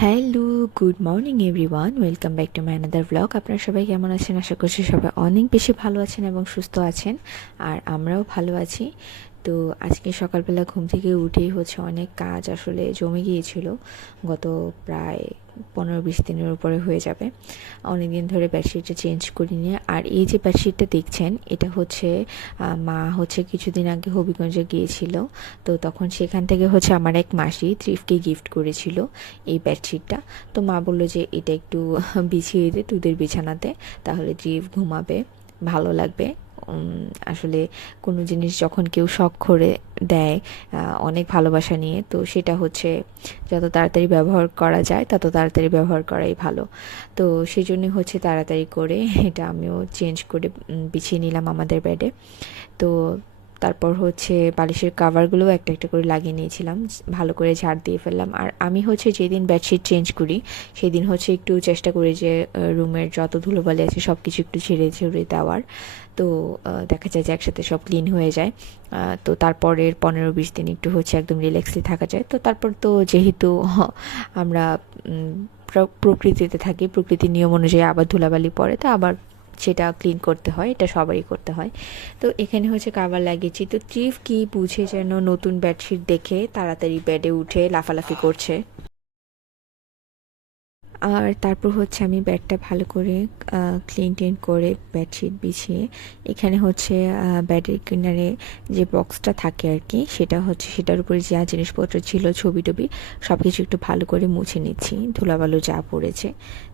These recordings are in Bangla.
Hello good morning everyone welcome back to my another blog আপনারা সবাই কেমন আছেন? আশা করছি সবাই অনেক বেশি ভালো আছেন এবং সুস্থ আছেন। আর আমরাও ভালো আছি। তো আজকে সকালবেলা ঘুম থেকে উঠেই হচ্ছে অনেক কাজ আসলে জমে গিয়েছিল। গত প্রায় পনেরো বিশ দিনের উপরে হয়ে যাবে। অনেক দিন ধরে বেডশিটটা চেঞ্জ করিনি। আর এই যে বেডশিটটা দেখছেন, এটা হচ্ছে মা হচ্ছে কিছুদিন আগে হবিগঞ্জে গিয়েছিল। তো তখন সেখান থেকে হচ্ছে আমার এক মাসি ত্রিফকে গিফট করেছিল এই বেডশিটটা তো মা বলল যে, এটা একটু, বিছিয়ে দে, তোদের বিছানাতে, তাহলে ত্রিফ ঘুমাবে, ভালো লাগবে। আসলে কোনো জিনিস যখন কেউ শখ করে দেয় অনেক ভালোবাসা নিয়ে, তো সেটা হচ্ছে যত তাড়াতাড়ি ব্যবহার করা যায়, তত তাড়াতাড়ি ব্যবহার করাই ভালো। তো সেই জন্য হচ্ছে তাড়াতাড়ি করে এটা আমিও চেঞ্জ করে বিছিয়ে নিলাম আমাদের বেডে তো তারপর হচ্ছে বালিশের কাভারগুলোও একটা একটা করে লাগিয়ে নিয়েছিলাম ভালো করে ঝাড় দিয়ে ফেললাম। আর আমি হচ্ছে যেদিন বেডশিট চেঞ্জ করি, সেদিন হচ্ছে একটু চেষ্টা করি যে রুমের যত ধুলোবালি আছে সব কিছু একটু ছেড়ে ছেড়ে দেওয়ার। তো দেখা যায় যে একসাথে সব ক্লিন হয়ে যায়। তো তারপরের পনেরো বিশ দিন একটু হচ্ছে একদম রিল্যাক্সলি থাকা যায়। তো তারপর তো যেহেতু আমরা প্রকৃতিতে থাকি, প্রকৃতির নিয়ম অনুযায়ী আবার ধুলাবালি পড়ে, তো আবার সেটা ক্লিন করতে হয়, এটা সবারই করতে হয়। তো এখানে হচ্ছে কাভার লাগিয়েছি। তো চিফ কি বুঝে যেন নতুন বেডশিট দেখে তাড়াতাড়ি বেডে উঠে লাফালাফি করছে? আর তারপর হচ্ছে আমি ব্যাডটা ভালো করে ক্লিন টিন করে বেডশিট বিছিয়ে এখানে হচ্ছে ব্যাডের কিনারে যে বক্সটা থাকে আর কি সেটা হচ্ছে, সেটার উপরে যা জিনিসপত্র ছিল ছবি টবি সব কিছু একটু ভালো করে মুছে নিচ্ছি। ধুলাবালু যা পড়েছে।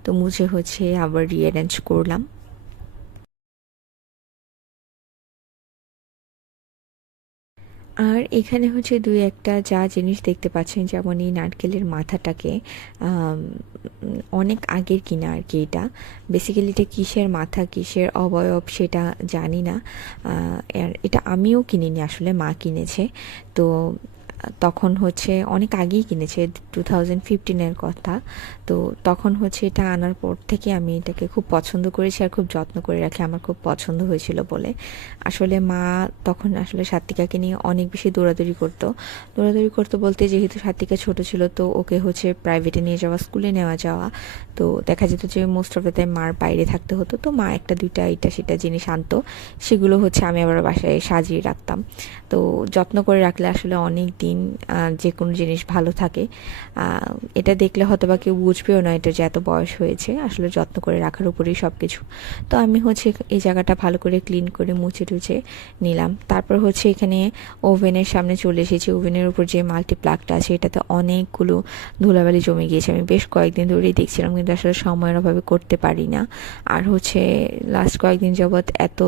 তো মুছে হচ্ছে আবার রিঅ্যারেঞ্জ করলাম। আর এখানে হচ্ছে দুই একটা যা জিনিস দেখতে পাচ্ছেন, যেমন এই নারকেলের মাথাটাকে অনেক আগের কিনা আর কি এটা। বেসিক্যালি এটা কিসের মাথা, কিসের অবয়ব সেটা জানি না। এটা আমিও কিনিনি আসলে, মা কিনেছে। তো তখন হচ্ছে অনেক আগেই কিনেছে টু থাউজেন্ড ফিফটিনের কথা। তো তখন হচ্ছে এটা আনার পর থেকে আমি এটাকে খুব পছন্দ করেছি আর খুব যত্ন করে রাখি, আমার খুব পছন্দ হয়েছিল বলে। আসলে মা তখন আসলে সাত্বিকাকে নিয়ে অনেক বেশি দৌড়াদৌড়ি করতো। দৌড়াদৌড়ি করতো বলতে যেহেতু সাত্বিকা ছোট ছিল, তো ওকে হচ্ছে প্রাইভেটে নিয়ে যাওয়া স্কুলে নেওয়া যাওয়া। তো দেখা যেত যে মোস্ট অফ দ্য টাইম মার বাইরে থাকতে হতো, তো মা একটা, দুইটা এটা সেটা জিনিস আনতো। সেগুলো হচ্ছে আমি আবার বাসায় সাজিয়ে রাখতাম। তো যত্ন করে রাখলে আসলে অনেক দিন আহ, যে কোনো জিনিস ভালো থাকে। এটা দেখলে হয়তো বা কেউ বুঝবেও না এটা যে এত বয়স হয়েছে আসলে যত্ন করে রাখার উপরেই সব কিছু তো আমি হচ্ছে এই জায়গাটা ভালো করে ক্লিন করে মুছে টুছে নিলাম। তারপর হচ্ছে এখানে ওভেনের সামনে চলে এসেছি। ওভেনের উপর যে মাল্টি প্লাগটা আছে এটাতে অনেকগুলো ধুলাবালি জমে গিয়েছে। আমি বেশ কয়েকদিন ধরেই দেখছিলাম কিন্তু আসলে সময়ের অভাবে করতে পারি না। আর হচ্ছে লাস্ট কয়েকদিন যাবৎ এত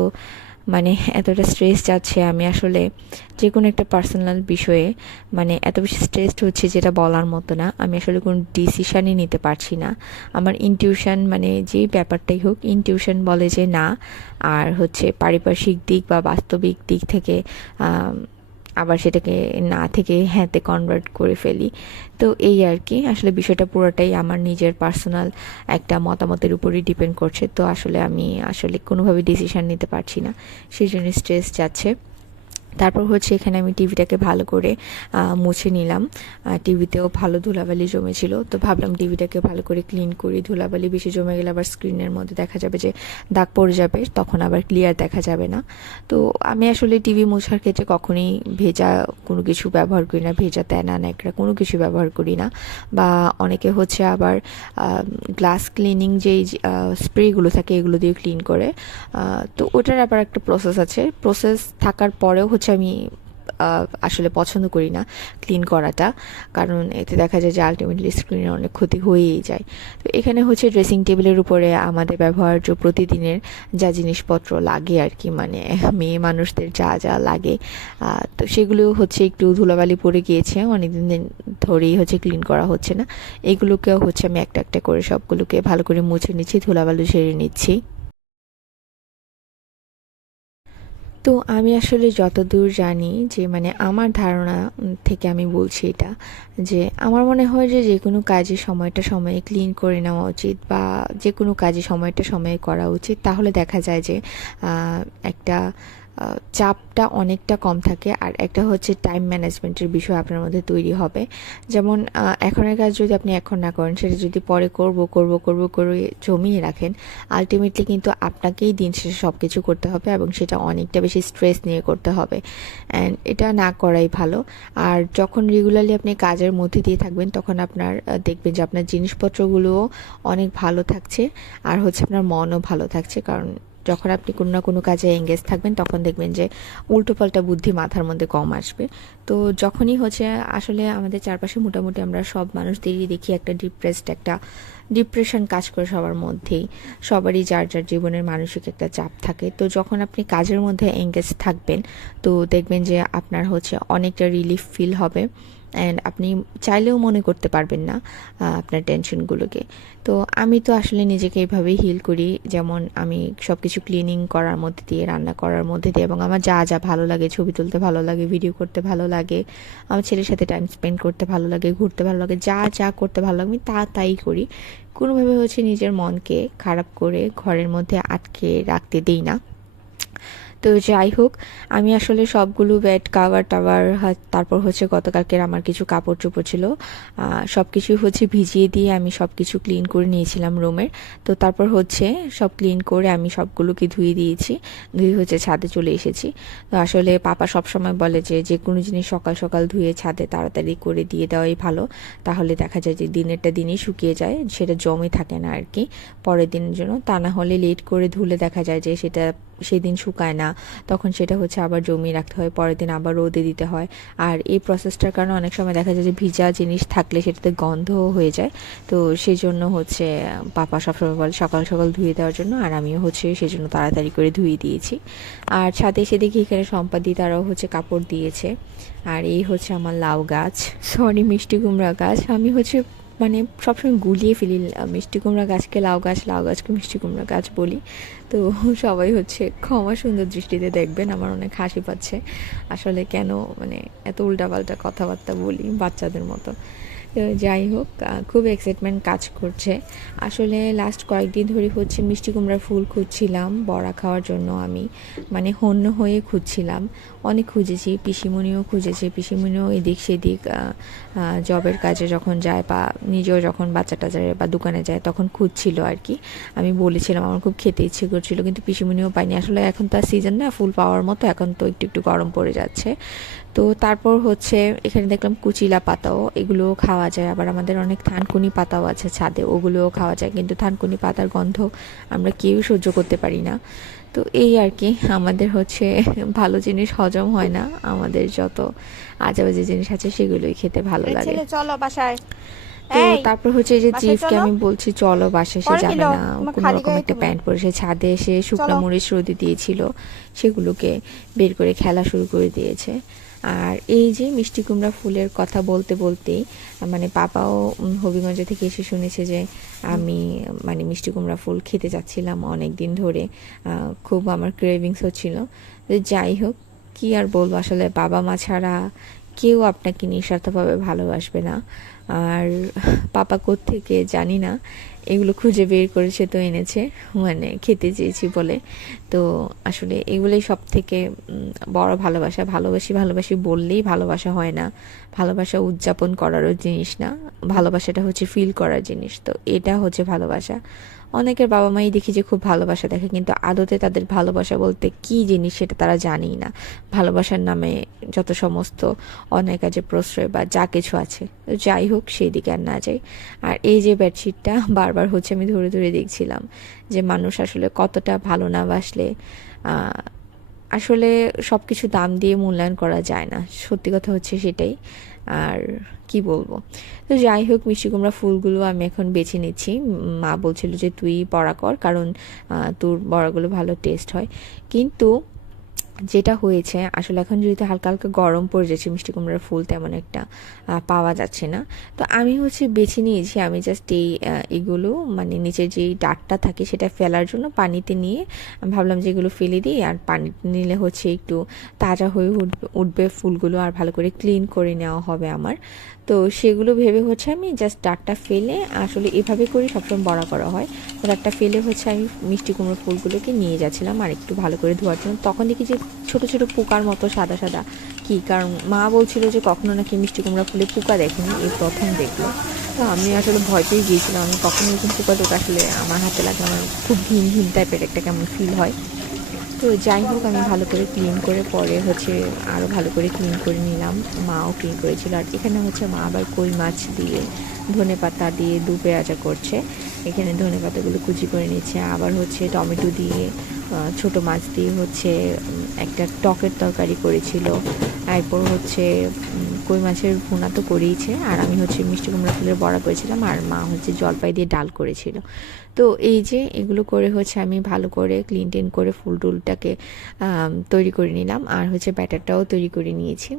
মানে এতটা স্ট্রেস যাচ্ছে আমি আসলে যে কোনো একটা পার্সোনাল বিষয়ে মানে এত বেশি স্ট্রেসড হচ্ছে যেটা বলার মতো না। আমি আসলে কোনো ডিসিশানই নিতে পারছি না। আমার ইনটিউশন মানে যেই ব্যাপারটাই হোক ইনটিউশন বলে যে না। আর হচ্ছে পারিপার্শ্বিক দিক বা বাস্তবিক দিক থেকে আবার সেটাকে না থেকে হ্যাঁতে কনভার্ট করে ফেলি। তো এই আর কি আসলে বিষয়টা পুরোটাই আমার নিজের পার্সোনাল একটা মতামতের উপরই ডিপেন্ড করছে। তো আসলে আমি আসলে কোনোভাবে ডিসিশান নিতে পারছি না। সেই জন্য স্ট্রেস যাচ্ছে। তারপর হচ্ছে এখানে আমি টিভিটাকে ভালো করে মুছে নিলাম। টিভিতেও ভালো ধুলাবালি জমেছিল, তো ভাবলাম টিভিটাকে ভালো করে ক্লিন করি। ধুলাবালি বেশি জমে গেলে আবার স্ক্রিনের মধ্যে দেখা যাবে যে দাগ পড়ে যাবে, তখন আবার ক্লিয়ার দেখা যাবে না। তো আমি আসলে টিভি মোছার ক্ষেত্রে কখনই ভেজা কোনো কিছু ব্যবহার করি না, ভেজা তেনা, ন্যাকড়া কোনো কিছু ব্যবহার করি না। বা অনেকে হচ্ছে আবার গ্লাস ক্লিনিং যেই স্প্রেগুলো থাকে এগুলো দিয়ে ক্লিন করে। তো ওটার আবার একটা প্রসেস আছে। প্রসেস থাকার পরেও হচ্ছে আমি আসলে পছন্দ করি না ক্লিন করাটা। কারণ এতে দেখা যায় যে আলটিমেটলি স্ক্রিনের অনেক ক্ষতি হয়েই যায়। তো এখানে হচ্ছে ড্রেসিং টেবিলের উপরে আমাদের ব্যবহার্য প্রতিদিনের যা জিনিসপত্র লাগে আর কি মানে মেয়ে মানুষদের যা যা লাগে। তো সেগুলো হচ্ছে একটু ধুলাবালি পড়ে গিয়েছে, অনেকদিন দিন ধরেই হচ্ছে ক্লিন করা হচ্ছে না। এগুলোকেও হচ্ছে আমি একটা একটা করে সবগুলোকে ভালো করে মুছে নিচ্ছি ধুলাবালু ঝেড়ে নিচ্ছি। তো আমি আসলে যতদূর জানি যে মানে আমার ধারণা থেকে আমি বলছি এটা, যে আমার মনে হয় যে যে কোনো কাজে সময়টা সময়ে ক্লিন করে নেওয়া উচিত বা যে কোনো কাজে সময়টা সময়ে করা উচিত। তাহলে দেখা যায় যে একটা চাপটা অনেকটা কম থাকে আর একটা হচ্ছে টাইম ম্যানেজমেন্টের বিষয় আপনার মধ্যে তৈরি হবে। যেমন এখনের কাজ যদি আপনি এখন না করেন, সেটা যদি পরে করব করব করব, করে জমিয়ে রাখেন আলটিমেটলি কিন্তু আপনাকেই দিন শেষে সব কিছু করতে হবে এবং সেটা অনেকটা বেশি স্ট্রেস নিয়ে করতে হবে। অ্যান্ড এটা না করাই ভালো। আর যখন রেগুলারলি আপনি কাজের মধ্যে দিয়ে থাকবেন, তখন আপনার দেখবেন যে আপনার জিনিসপত্রগুলোও অনেক ভালো থাকছে, আর হচ্ছে আপনার মনও ভালো থাকছে, কারণ যখন আপনি কোনো না কোনো কাজে এঙ্গেজ থাকবেন, তখন দেখবেন যে উল্টোপাল্টা বুদ্ধি মাথার মধ্যে কম আসবে। তো যখনই হচ্ছে আসলে আমাদের চারপাশে মোটামুটি আমরা সব মানুষদেরই দেখি একটা ডিপ্রেসড একটা ডিপ্রেশন কাজ করে সবার মধ্যেই। সবারই যার যার জীবনের মানসিক একটা চাপ থাকে। তো যখন আপনি কাজের মধ্যে এঙ্গেজ থাকবেন, তো দেখবেন যে আপনার হচ্ছে অনেকটা রিলিফ ফিল হবে। অ্যান্ড আপনি চাইলেও মনে করতে পারবেন না আপনার টেনশনগুলোকে তো আমি তো আসলে নিজেকে এইভাবেই হিল করি, যেমন আমি সব কিছু ক্লিনিং করার মধ্যে দিয়ে, রান্না করার মধ্যে দিয়ে, এবং আমার যা যা ভালো লাগে, ছবি তুলতে ভালো লাগে ভিডিও করতে ভালো লাগে, আমার ছেলের সাথে টাইম স্পেন্ড করতে ভালো লাগে, ঘুরতে ভালো লাগে, যা যা করতে ভালো লাগে, আমি তা, তাই করি। কোনোভাবে হচ্ছে নিজের মনকে খারাপ করে ঘরের মধ্যে আটকে রাখতে দিই না। তো যাই হোক, আমি আসলে সবগুলো বেড কাভার টাভার তারপর হচ্ছে গতকালকের আমার কিছু কাপড় চোপড় ছিল। সব কিছু হচ্ছে ভিজিয়ে দিয়ে আমি সব কিছু ক্লিন করে নিয়েছিলাম রুমের তো তারপর হচ্ছে সব ক্লিন করে আমি সবগুলোকে ধুয়ে দিয়েছি, ধুয়ে হচ্ছে ছাদে চলে এসেছি। তো আসলে পাপা সব সময় বলে যে যে কোনো জিনিস সকাল সকাল ধুয়ে ছাদে তাড়াতাড়ি করে দিয়ে দেওয়াই ভালো। তাহলে দেখা যায় যে দিনেরটা দিনই শুকিয়ে যায়, সেটা জমে থাকে না আর কি পরের দিনের জন্য। তা না হলে লেট করে ধুলে দেখা যায় যে সেটা সেদিন শুকায় না, তখন সেটা হচ্ছে আবার জমিয়ে রাখতে হয়, পরের দিন আবার রোদে দিতে হয়। আর এই প্রসেসটার কারণে অনেক সময় দেখা যায় যে ভিজা জিনিস থাকলে সেটাতে গন্ধ হয়ে যায়। তো সেই জন্য হচ্ছে পাপা সবসময় সকাল সকাল ধুয়ে দেওয়ার জন্য, আর আমিও হচ্ছে সেই জন্য তাড়াতাড়ি করে ধুয়ে দিয়েছি। আর ছাদে এসে দেখি এখানে সম্পাদি তারাও হচ্ছে কাপড় দিয়েছে। আর এই হচ্ছে আমার লাউ গাছ। সরি মিষ্টি কুমড়া গাছ। আমি হচ্ছে মানে সবসময় গুলিয়ে ফেলি মিষ্টি কুমড়া গাছকে, লাউ গাছ, লাউ গাছকে মিষ্টি কুমড়া গাছ বলি। তো সবাই হচ্ছে ক্ষমা সুন্দর দৃষ্টিতে দেখবেন, আমার অনেক হাসি পাচ্ছে। আসলে কেন মানে এত উল্টাপাল্টা কথাবার্তা বলি বাচ্চাদের মতো। তো যাই হোক খুব এক্সাইটমেন্ট কাজ করছে। আসলে লাস্ট কয়েকদিন ধরে হচ্ছে মিষ্টি কুমড়ার ফুল খুঁজছিলাম, বড়া খাওয়ার জন্য আমি মানে হন্য হয়ে খুঁজছিলাম। অনেক খুঁজেছি, পিসিমণিও খুঁজেছে, পিসিমণিও এদিক সেদিক জবের কাজে যখন যায় বা নিজেও যখন বাচ্চা টাচারে বা দোকানে যায় তখন খুঁজছিল আর কি। আমি বলেছিলাম, আমার খুব খেতে ইচ্ছে করছিল, কিন্তু পিসিমণিও পাইনি আসলে এখন তো সিজন না, ফুল পাওয়ার মতো, এখন তো একটু একটু গরম পড়ে যাচ্ছে। তো তারপর হচ্ছে এখানে দেখলাম কুচিলা পাতাও এগুলোও খাওয়া যায়। আবার আমাদের অনেক থানকুনি পাতাও আছে ছাদে ওগুলোও খাওয়া যায়। কিন্তু থানকুনি পাতার গন্ধ আমরা কেউ সহ্য করতে পারি না। তো এই আর কি আমাদের হচ্ছে ভালো জিনিস হজম হয় না। আমাদের যত আজাবাজে জিনিস আছে সেগুলোই খেতে ভালো লাগে। চলো বাসায়। তো তারপর হচ্ছে যে চিফকে আমি বলছি চলো বাসায় সে যাবে না। কোনো রকম একটা প্যান্ট পরে সে ছাদে এসে শুকনো। মরিচ রোদে দিয়েছিল সেগুলোকে বের করে খেলা শুরু করে দিয়েছে। আর এই যে মিষ্টি কুমড়া ফুলের কথা বলতে বলতেই মানে পাপাও হবিগঞ্জ থেকে এসে শুনেছে যে আমি মানে মিষ্টি কুমড়া ফুল খেতে চাচ্ছিলাম অনেক দিন ধরে খুব আমার ক্রেভিংস হচ্ছিল। যাই হোক, কি আর বলব? আসলে বাবা মা ছাড়া কেউ আপনাকে নিঃস্বার্থভাবে ভালোবাসবে না। আর পাপা থেকে জানি না, এগুলো খুঁজে বের করেছে তো এনেছে মানে খেতে চেয়েছি বলে। তো আসলে এগুলোই সব থেকে বড় ভালোবাসা। ভালোবাসি ভালোবাসি বললেই ভালোবাসা হয় না। ভালোবাসা উদযাপন করারও জিনিস না। ভালোবাসাটা হচ্ছে ফিল করার জিনিস। তো এটা হচ্ছে ভালোবাসা। অনেকের বাবা মাই দেখি যে খুব ভালোবাসা দেখে, কিন্তু আদতে তাদের ভালোবাসা বলতে কি জিনিস সেটা তারা জানেই না। ভালোবাসার নামে যত সমস্ত অনেক কাজে প্রশ্রয় বা যা কিছু আছে তো যাই হোক সেই দিকে আর না যাই। আর এই যে বেডশিটটা বারবার হচ্ছে আমি ধরে ধরে দেখছিলাম যে মানুষ আসলে কতটা ভালো না বাসলে আসলে সব কিছু দাম দিয়ে মূল্যায়ন করা যায় না। সত্যি কথা হচ্ছে সেটাই। আর কি বলব? তো যাই হোক, মিষ্টি কুমড়া ফুলগুলো আমি এখন বেছে নিচ্ছি। মা বলছিল যে তুই বড়া কর, কারণ তোর বড়াগুলো ভালো টেস্ট হয়। কিন্তু যেটা হয়েছে, আসলে এখন যেহেতু হালকা হালকা গরম পড়ে যাচ্ছে, মিষ্টি কুমড়ার ফুল তেমন একটা পাওয়া যাচ্ছে না। তো আমি হচ্ছে বেছে নিয়েছি, আমি জাস্ট এই এগুলো মানে নিচের যেই ডাটটা থাকে সেটা ফেলার জন্য পানিতে নিয়ে, ভাবলাম যে এগুলো ফেলে দিই, আর পানি নিলে হচ্ছে একটু তাজা হয়ে উঠবে ফুলগুলো, আর ভালো করে ক্লিন করে নেওয়া হবে আমার। তো সেগুলো ভেবে হচ্ছে আমি জাস্ট ডাকটা ফেলে, আসলে এভাবে করে সবসময় বড়া করা হয়। তো ডাকটা ফেলে হচ্ছে আমি মিষ্টি কুমড়ো ফুলগুলোকে নিয়ে যাচ্ছিলাম, আর একটু ভালো করে ধোয়ার জন্য। তখন দেখি যে ছোট ছোট পোকার মতো সাদা সাদা। কি? কারণ মা বলছিল যে কখনো নাকি মিষ্টি কুমড়া ফুলে পোকা দেখেনি এই প্রথম দেখল। তো আমি আসলে ভয় পেয়ে গিয়েছিলাম, আমি কখনো এরকম পোকা টোকা আসলে আমার হাতে লাগলে আমার খুব ঘিন ঘিন টাইপের একটা কেমন ফিল হয়। তো যাই হোক, আমি ভালো করে ক্লিন করে পরে হচ্ছে আরও ভালো করে ক্লিন করে নিলাম। মাও ক্লিন করেছিল। আর এখানে হচ্ছে মা আবার কই মাছ দিয়ে ধনে পাতা দিয়ে দু পেঁয়াজা করছে। এখানে ধনে পাতাগুলো কুচি করে নিচ্ছে আবার হচ্ছে টমেটো দিয়ে ছোট মাছ দিয়ে হচ্ছে একটা টকের তরকারি করেছিল। এরপর হচ্ছে কই মাছের ভুনা তো করেইছে। আর আমি হচ্ছে মিষ্টি কুমড়া ফুলের বড়া করেছিলাম আর মা হচ্ছে জলপাই দিয়ে ডাল করেছিল। তো এই যে এগুলো করে হচ্ছে আমি ভালো করে ক্লিন টিন করে ফুল টুলটাকে তৈরি করে নিলাম। আর হচ্ছে ব্যাটারটাও তৈরি করে নিয়েছি।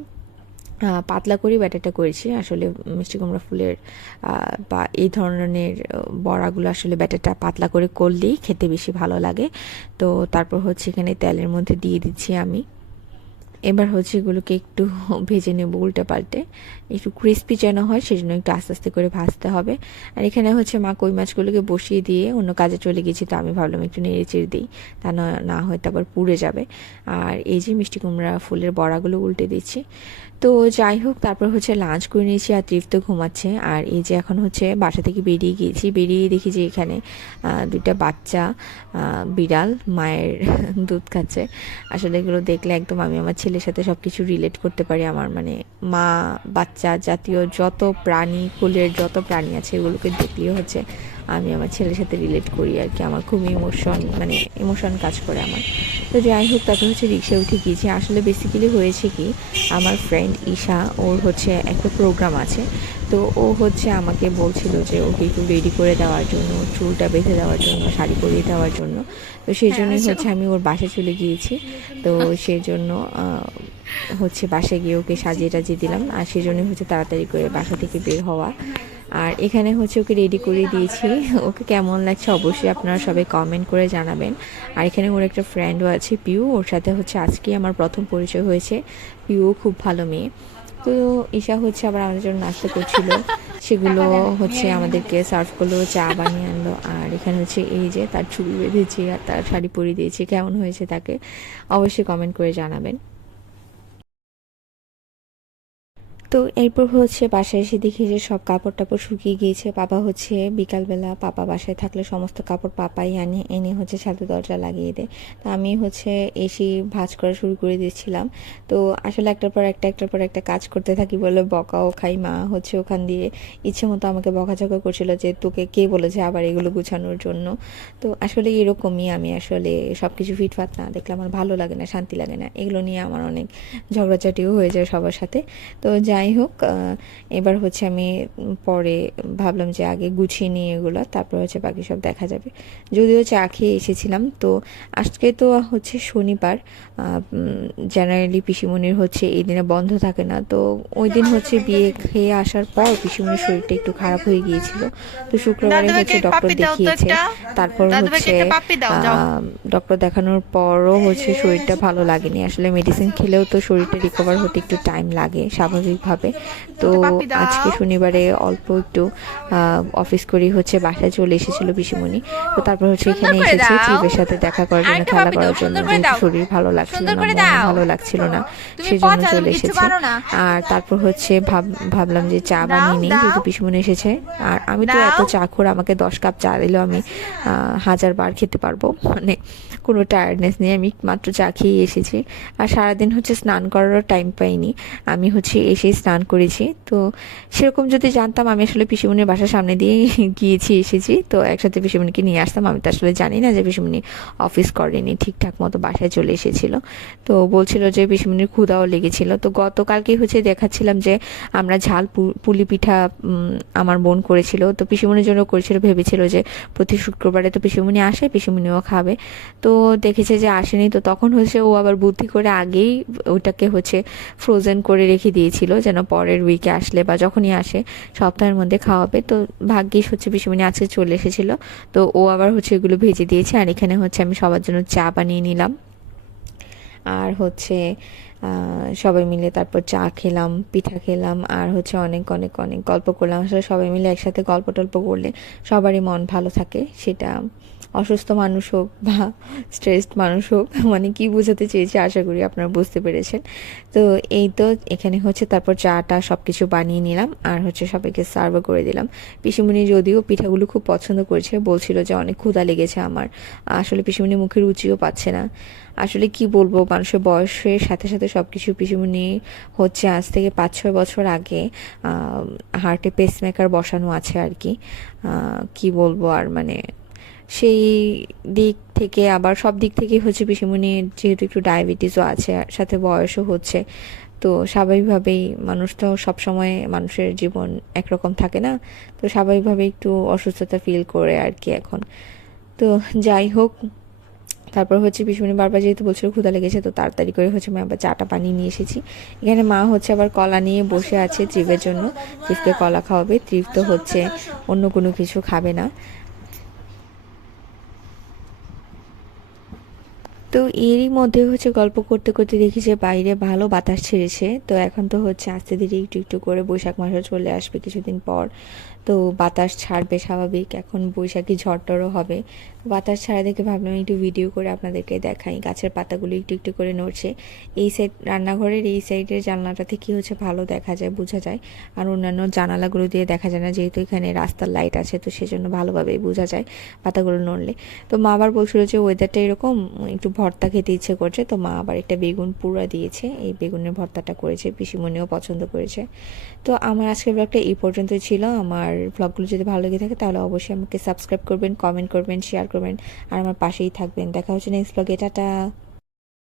পাতলা করে ব্যাটারটা করেছি। আসলে মিষ্টি কুমড়া ফুলের বা এই ধরনের বড়াগুলো আসলে ব্যাটারটা পাতলা করে করলেই খেতে বেশি ভালো লাগে। তো তারপর হচ্ছে এখানে তেলের মধ্যে দিয়ে দিচ্ছি আমি। এবার হচ্ছে এগুলোকে একটু ভেজে নেব উল্টে পাল্টে। একটু ক্রিস্পি যেন হয়, সেজন্য একটু আস্তে আস্তে করে ভাজতে হবে। আর এখানে হচ্ছে মা কই মাছগুলোকে বসিয়ে দিয়ে অন্য কাজে চলে গেছি, তো আমি ভাবলাম একটু নেড়ে চেড়ে দিই, তা না হয়তো আবার পুড়ে যাবে। আর এই যে মিষ্টি কুমড়া ফুলের বড়াগুলো উল্টে দিচ্ছি তো যাই হোক, তারপর হচ্ছে লাঞ্চ করে নিয়েছি আর তৃপ্ত ঘুমাচ্ছে। আর এই যে এখন হচ্ছে বাসা থেকে বেরিয়ে গিয়েছি, বেরিয়ে দেখি যে এখানে দুইটা বাচ্চা বিড়াল মায়ের দুধ খাচ্ছে। আসলে এগুলো দেখলে একদম আমি আমার ছেলের সাথে সব কিছু রিলেট করতে পারি। আমার মানে মা, বাচ্চা জাতীয় যত প্রাণী, কুলের যত প্রাণী আছে, এগুলোকে দেখলেও হচ্ছে আমি আমার ছেলের সাথে রিলেট করি আর কি। আমার খুব ইমোশন মানে ইমোশন কাজ করে আমার। তো যাই হোক তারপর হচ্ছে রিক্সায় উঠে গিয়েছি। আসলে বেসিক্যালি হয়েছে কি আমার ফ্রেন্ড ঈশা ওর হচ্ছে একটা প্রোগ্রাম আছে। তো ও হচ্ছে আমাকে বলছিল যে ওকে একটু রেডি করে দেওয়ার জন্য চুলটা বেঁধে দেওয়ার জন্য শাড়ি পরিয়ে দেওয়ার জন্য। তো সেই জন্যই হচ্ছে আমি ওর বাসায় চলে গিয়েছি। তো সেই জন্য হচ্ছে বাসায় গিয়ে ওকে সাজিয়ে টাজিয়ে দিলাম। আর সেই জন্যই হচ্ছে তাড়াতাড়ি করে বাসা থেকে বের হওয়া। আর এখানে হচ্ছে ওকে রেডি করে দিয়েছি। ওকে কেমন লাগছে অবশ্যই আপনারা সবাই কমেন্ট করে জানাবেন। আর এখানে ওর একটা ফ্রেন্ডও আছে, পিউ। ওর সাথে হচ্ছে আজকে আমার প্রথম পরিচয় হয়েছে। পিউ খুব ভালো মেয়ে। তো ঈশা হচ্ছে আবার আমাদের জন্য নাস্তা করছিল। সেগুলো হচ্ছে আমাদেরকে সার্ভ করল, চা বানিয়ে আনলো। আর এখানে হচ্ছে এই যে তার চুল বেঁধেছি আর তার শাড়ি পরিয়ে দিয়েছি। কেমন হয়েছে তাকে অবশ্যই কমেন্ট করে জানাবেন। তো এরপর হচ্ছে বাসায় এসে দেখি যে সব কাপড় টাপড় শুকিয়ে গিয়েছে। পাপা হচ্ছে বিকালবেলা পাপা বাসায় থাকলে সমস্ত কাপড় পাপাই আনে, এনে হচ্ছে ছাদে দরজা লাগিয়ে দেয়। তো আমি হচ্ছে এসে ভাঁজ করা শুরু করে দিয়েছিলাম। তো আসলে একটার পর একটা, একটার পর একটা কাজ করতে থাকি বলে বকাও খাই মা হচ্ছে ওখান দিয়ে ইচ্ছে মতো আমাকে বকাঝকা করছিল যে তোকে কে বলেছে আবার এগুলো গুছানোর জন্য। তো আসলে এরকমই আমি আসলে সব কিছু ফিটফাট না দেখলে আমার ভালো লাগে না, শান্তি লাগে না। এগুলো নিয়ে আমার অনেক ঝগড়াঝাটিও হয়ে যায় সবার সাথে। তো যাই হোক এবার হচ্ছে আমি পরে ভাবলাম যে আগে গুছিয়ে নিয়ে এগুলো তারপর হচ্ছে বাকি সব দেখা যাবে। যদিও চা খেয়ে এসেছিলাম তো আজকে তো হচ্ছে শনিবার জেনারেলি পিসিমনির হচ্ছে এই দিনে বন্ধ থাকে না তো ওই দিন হচ্ছে বিয়ে খেয়ে আসার পর পিসিমনির শরীরটা একটু খারাপ হয়ে গিয়েছিল। তো শুক্রবারে হচ্ছে ডক্টর দেখিয়েছে তারপর হচ্ছে। ডক্টর দেখানোর পরও হচ্ছে শরীরটা ভালো লাগেনি। আসলে মেডিসিন খেলেও তো শরীরটা রিকভার হতে একটু টাইম লাগে স্বাভাবিকভাবে তো। আজকে শনিবারে অল্প একটু অফিস করেই হচ্ছে বাসায় চলে এসেছিল পিসিমণি। তো তারপর হচ্ছে এখানে করে এসেছে দাও। সাথে দেখা করার জন্য খেলা করার জন্য। করে। শরীর ভালো লাগছিল না করে। ভালো লাগছিল না সেজন্য চলে এসেছে। আর তারপর হচ্ছে ভাব ভাবলাম যে চা বানিয়ে নেই যেহেতু পিসমনে এসেছে। আর আমি তো এত চা খোর আমাকে দশ কাপ চা দিলেও আমি হাজার বার খেতে পারব। মানে কোনো টায়ার্ডনেস নেই আমি মাত্র চা খেয়ে এসেছি। আর সারাদিন হচ্ছে স্নান করারও টাইম পাইনি। আমি হচ্ছে এসেই স্নান করেছি। তো সেরকম যদি জানতাম আমি আসলে পিসিমণির বাসার সামনে দিয়ে গিয়েছি, এসেছি। তো একসাথে পিসিমণিকে নিয়ে আসতাম। আমি তো আসলে জানি না যে পিসিমণি অফিস করেনি, ঠিকঠাক মতো বাসায় চলে এসেছিল। তো বলছিল যে পিসিমণির ক্ষুদাও লেগেছিল। তো গতকালকে হচ্ছে দেখাচ্ছিলাম যে আমরা ঝাল পুলি পিঠা আমার বোন করেছিল। তো পিসিমণির জন্য করেছিল, ভেবেছিল যে প্রতি শুক্রবারে তো পিসিমণি আসে, পিসিমণিও খাবে। তো দেখেছে যে আসেনি। তো তখন হচ্ছে ও আবার বুদ্ধি করে আগেই ওটাকে হচ্ছে ফ্রোজেন করে রেখে দিয়েছিল যেন পরের উইকে আসলে বা যখনই আসে সপ্তাহের মধ্যে খাওয়াবে। তো ভাগ্যিস হচ্ছে পিসিমণি আজকে চলে এসেছিল। তো ও আবার হচ্ছে এগুলো ভেজে দিয়েছে আর এখানে হচ্ছে আমি সবার জন্য চা বানিয়ে নিলাম। আর হচ্ছে সবাই মিলে তারপর চা খেলাম, পিঠা খেলাম আর হচ্ছে অনেক অনেক অনেক গল্প করলাম। আসলে সবাই মিলে একসাথে গল্প টল্প করলে সবারই মন ভালো থাকে, সেটা অসুস্থ মানুষ হোক বা স্ট্রেসড মানুষ হোক মানে কি বোঝাতে চেয়েছি আশা করি আপনারা বুঝতে পেরেছেন। তো এই তো এখানে হচ্ছে তারপর চাটা সব কিছু বানিয়ে নিলাম আর হচ্ছে সবাইকে সার্ভ করে দিলাম। পিসিমণি যদিও পিঠাগুলো খুব পছন্দ করেছে, বলছিল যে অনেক ক্ষুধা লেগেছে আমার। আসলে পিসিমণি মুখে রুচিও পাচ্ছে না। আসলে কি বলব, মানুষের বয়সের সাথে সাথে সব কিছু পিসিমণি হচ্ছে আজ থেকে পাঁচ ছয় বছর আগে হার্টে পেসমেকার বসানো আছে আর কি। কি বলব আর মানে সেই দিক থেকে আবার সব দিক থেকে হচ্ছে পিসিমণির যেহেতু একটু ডায়াবেটিসও আছে, সাথে বয়সও হচ্ছে, তো স্বাভাবিকভাবেই মানুষ তো সবসময় মানুষের জীবন একরকম থাকে না, তো স্বাভাবিকভাবে একটু অসুস্থতা ফিল করে আর কি এখন। তো যাই হোক, তারপর হচ্ছে পিসুমনি বারবার যেহেতু বলছিল ক্ষুধা লেগেছে, তো তাড়াতাড়ি করে হচ্ছে আমি আবার চাটা পানি নিয়ে এসেছি। এখানে মা হচ্ছে আবার কলা নিয়ে বসে আছে ত্রিপের জন্য, ত্রিপকে কলা খাওয়াবে, ত্রিপ তো হচ্ছে অন্য কোনো কিছু খাবে না। তো এরই মধ্যে হচ্ছে গল্প করতে করতে দেখি যে বাইরে ভালো বাতাস ছেড়েছে। তো এখন তো হচ্ছে আস্তে ধীরে একটু একটু করে বৈশাখ মাসও চলে আসবে কিছুদিন পর। তো বাতাস ছাড়বে স্বাভাবিক, এখন বৈশাখী ঝড়টরও হবে। বাতাস ছাড়া দেখে ভাবলাম একটু ভিডিও করে আপনাদেরকে দেখাই। গাছের পাতাগুলো একটু একটু করে নড়ছে। এই সাইড রান্নাঘরের এই সাইডের জানলাটা থেকে হচ্ছে ভালো দেখা যায়, বোঝা যায়। আর অন্যান্য জানালাগুলো দিয়ে দেখা যায় না, যেহেতু এখানে রাস্তার লাইট আছে, তো সেজন্য ভালোভাবে বোঝা যায় পাতাগুলো নড়লে। তো মা আবার বলছিল যে ওয়েদারটা এরকম, একটু ভর্তা খেতে ইচ্ছে করছে, তো মা আবার একটা বেগুন পুরা দিয়েছে। এই বেগুনের ভর্তাটা করেছে, পিসিমণিও পছন্দ করেছে। তো আমার আজকের ব্লগটা এই পর্যন্তই ছিল। আমার ব্লগগুলো যদি ভালো লেগে থাকে তাহলে অবশ্যই আমাকে সাবস্ক্রাইব করবেন কমেন্ট করবেন শেয়ার করবেন, আর আমার পাশেই থাকবেন। দেখা হচ্ছে নেক্সট ব্লগে টাটা।